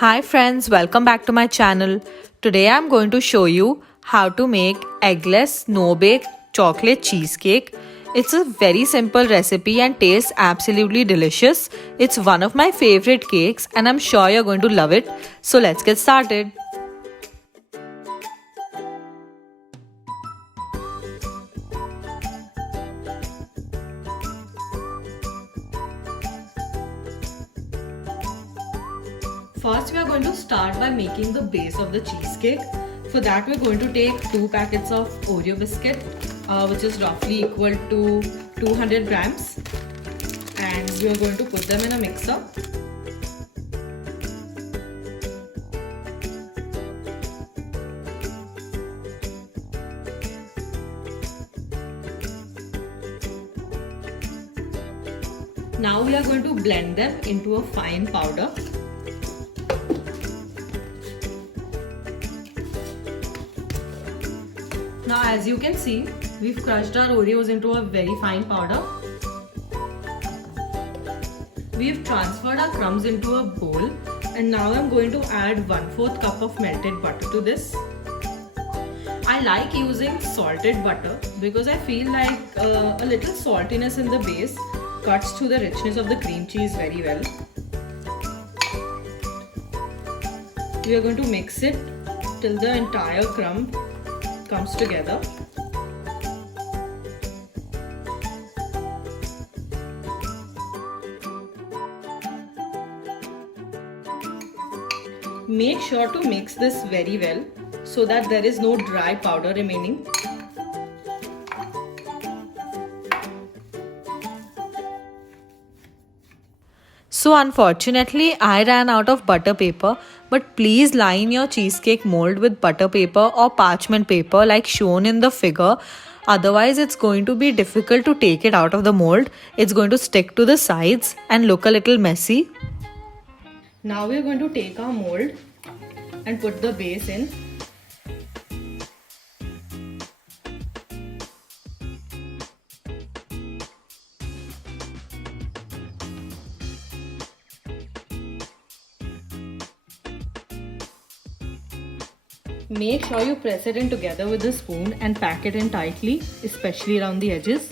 Hi friends, welcome back to my channel. Today I'm going to show you how to make eggless no-bake chocolate cheesecake. It's a very simple recipe and tastes absolutely delicious. It's one of my favorite cakes and I'm sure you're going to love it. So let's get started. First, we are going to start by making the base of the cheesecake. For that, we're going to take 2 packets of Oreo biscuit, which is roughly equal to 200 grams, and we are going to put them in a mixer. Now we are going to blend them into a fine powder. Now as you can see, we've crushed our Oreos into a very fine powder. We've transferred our crumbs into a bowl and now I'm going to add 1/4 cup of melted butter to this. I like using salted butter because I feel like a little saltiness in the base cuts to the richness of the cream cheese very well. We are going to mix it till the entire crumb comes together. Make sure to mix this very well so that there is no dry powder remaining. So unfortunately, I ran out of butter paper, but please line your cheesecake mold with butter paper or parchment paper like shown in the figure. Otherwise, it's going to be difficult to take it out of the mold. It's going to stick to the sides and look a little messy. Now we're going to take our mold and put the base in. Make sure you press it in together with a spoon and pack it in tightly, especially around the edges.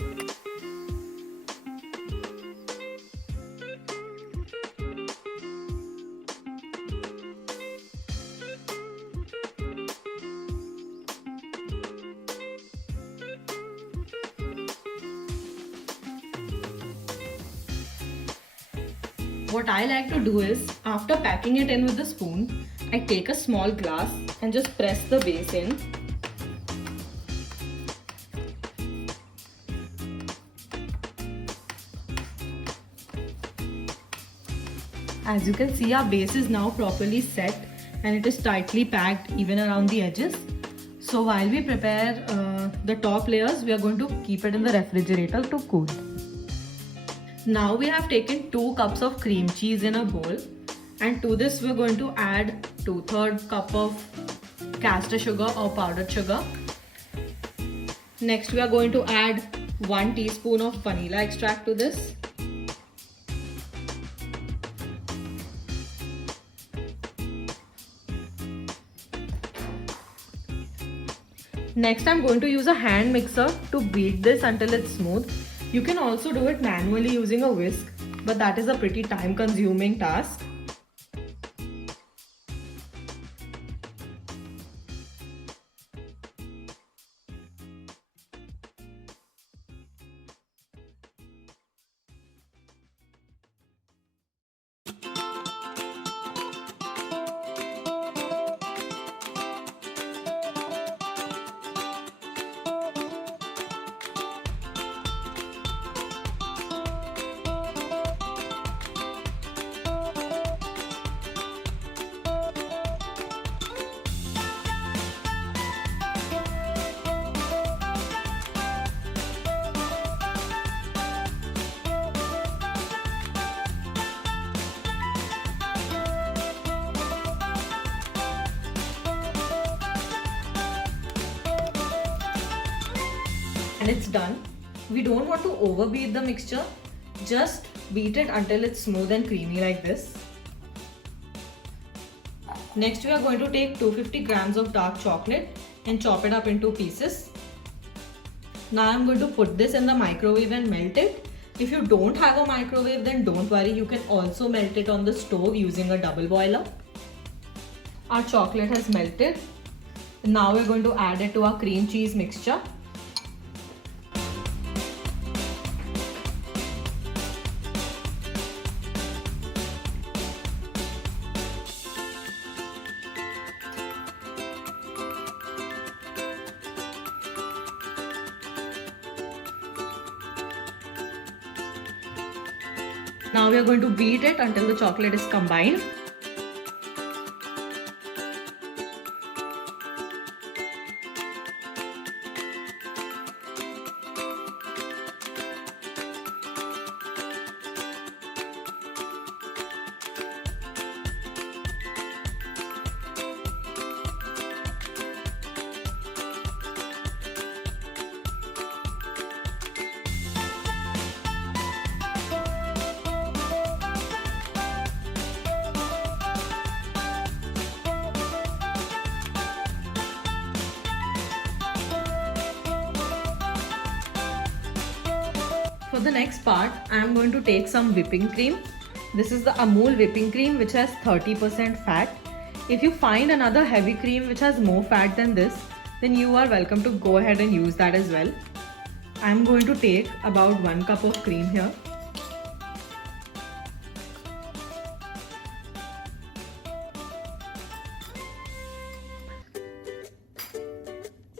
What I like to do is, after packing it in with the spoon, I take a small glass and just press the base in. As you can see, our base is now properly set and it is tightly packed even around the edges. So while we prepare the top layers, we are going to keep it in the refrigerator to cool. Now we have taken 2 cups of cream cheese in a bowl, and to this we are going to add 2/3 cup of caster sugar or powdered sugar. Next we are going to add 1 teaspoon of vanilla extract to this. Next I'm going to use a hand mixer to beat this until it's smooth. You can also do it manually using a whisk, but that is a pretty time-consuming task. And it's done. We don't want to overbeat the mixture, just beat it until it's smooth and creamy like this. Next we are going to take 250 grams of dark chocolate and chop it up into pieces. Now I'm going to put this in the microwave and melt it. If you don't have a microwave, then don't worry, you can also melt it on the stove using a double boiler. Our chocolate has melted. Now we're going to add it to our cream cheese mixture. Now we are going to beat it until the chocolate is combined. For the next part, I am going to take some whipping cream. This is the Amul whipping cream which has 30% fat. If you find another heavy cream which has more fat than this, then you are welcome to go ahead and use that as well. I am going to take about 1 cup of cream here.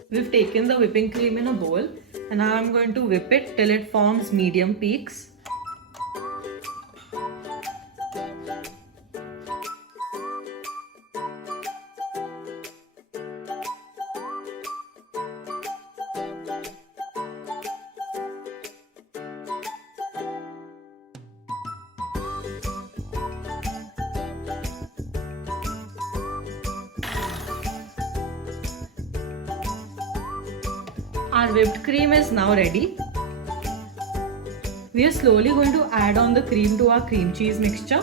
We've taken the whipping cream in a bowl and now I'm going to whip it till it forms medium peaks. Our whipped cream is now ready. We are slowly going to add on the cream to our cream cheese mixture.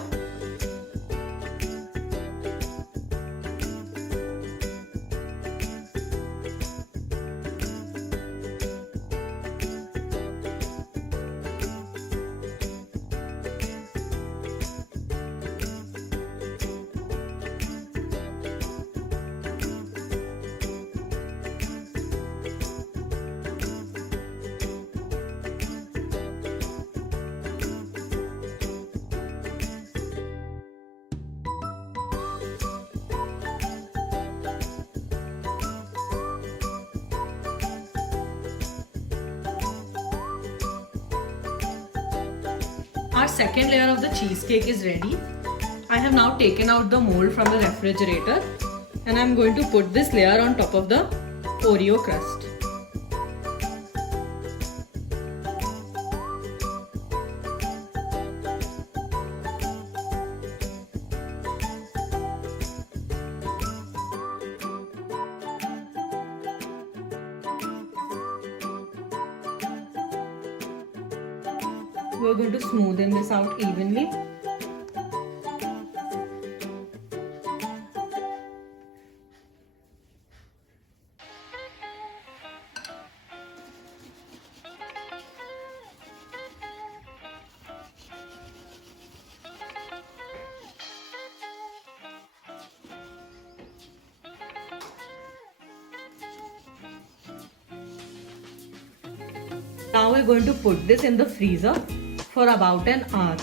Our second layer of the cheesecake is ready. I have now taken out the mold from the refrigerator and I am going to put this layer on top of the Oreo crust. We're going to smoothen this out evenly. Now we're going to put this in the freezer for about an hour.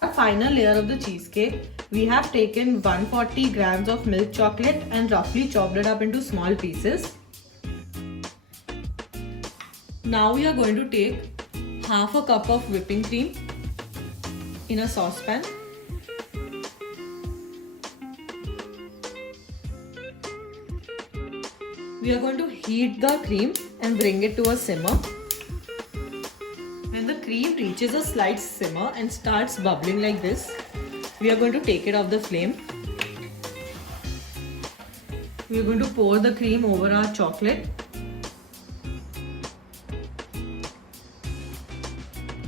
The final layer of the cheesecake, we have taken 140 grams of milk chocolate and roughly chopped it up into small pieces. Now we are going to take half a cup of whipping cream in a saucepan. We are going to heat the cream and bring it to a simmer. When the cream reaches a slight simmer and starts bubbling like this, we are going to take it off the flame. We are going to pour the cream over our chocolate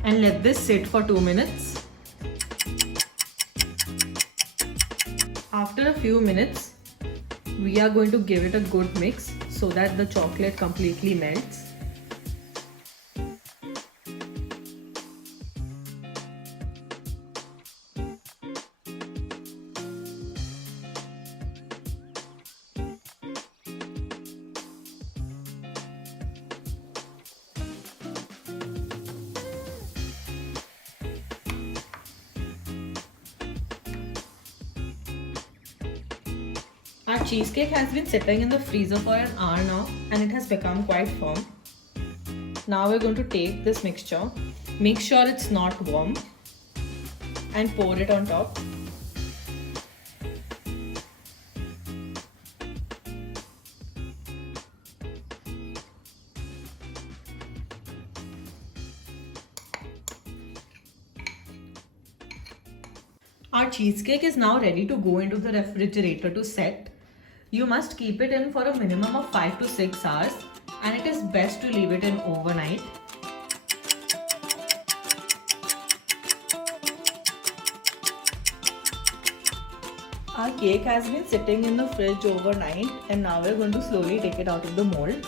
and let this sit for 2 minutes. After a few minutes, we are going to give it a good mix so that the chocolate completely melts. Our cheesecake has been sitting in the freezer for an hour now and it has become quite firm. Now we're going to take this mixture, make sure it's not warm, and pour it on top. Our cheesecake is now ready to go into the refrigerator to set. You must keep it in for a minimum of 5 to 6 hours and it is best to leave it in overnight. Our cake has been sitting in the fridge overnight and now we're going to slowly take it out of the mold.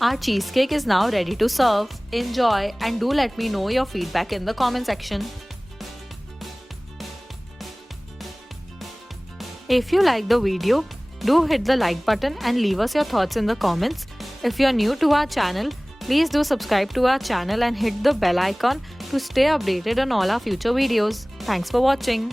Our cheesecake is now ready to serve. Enjoy and do let me know your feedback in the comment section. If you like the video, do hit the like button and leave us your thoughts in the comments. If you are new to our channel, please do subscribe to our channel and hit the bell icon to stay updated on all our future videos. Thanks for watching.